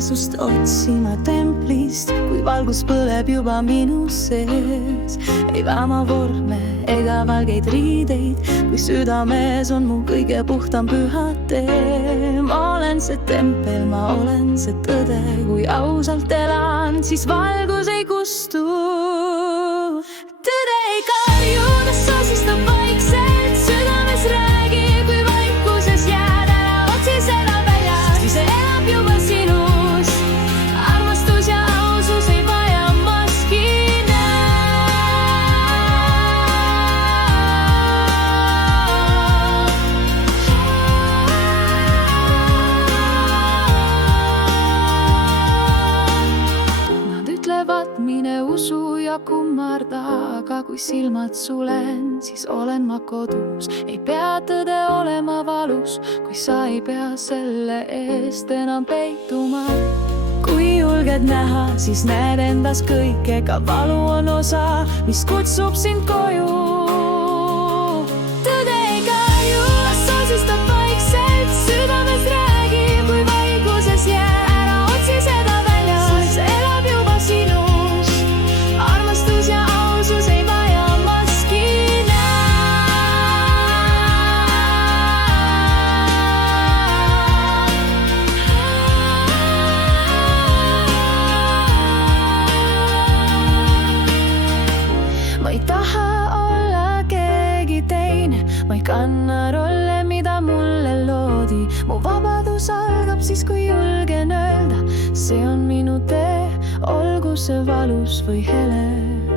Jeesust otsima templist, kui valgus põleb juba minu sees. Ei vaja ma vorme ega valgeid riideid, kui südames on mu kõige puhtam püha tee. Ma olen see tempel, ma olen see tõde, kui ausalt elan, siis valgus ei kustu. Tõde ei karju, ta sosistab vaikselt, südames räägib, kui vaikuses jääd, ära otsi seda väljas, kui see elab juba sinus. Armastus ja ausus ei vaja maski Nad ütlevad, mine usu ja kummarda, aga kui silmad sulen, siis olen ma kodus. Ei pea tõde olema valus, kui sa ei pea selle eest enam peituma. Kui julged näha, siis näed endas kõike, ka valu on osa, mis kutsub sind koju. Tõde ei karju, sosistab vaikselt, südames räägib, kui vaikuses jääd, ära otsi seda väljas, elab juba sinus. Armastus ja ausus ei vaja maski Ma ei taha olla keegi teine, ma ei kanna rolle, mida mulle loodi. Mu vabadus algab siis, kui julgen öelda, see on minu tee, olgu see valus või hele.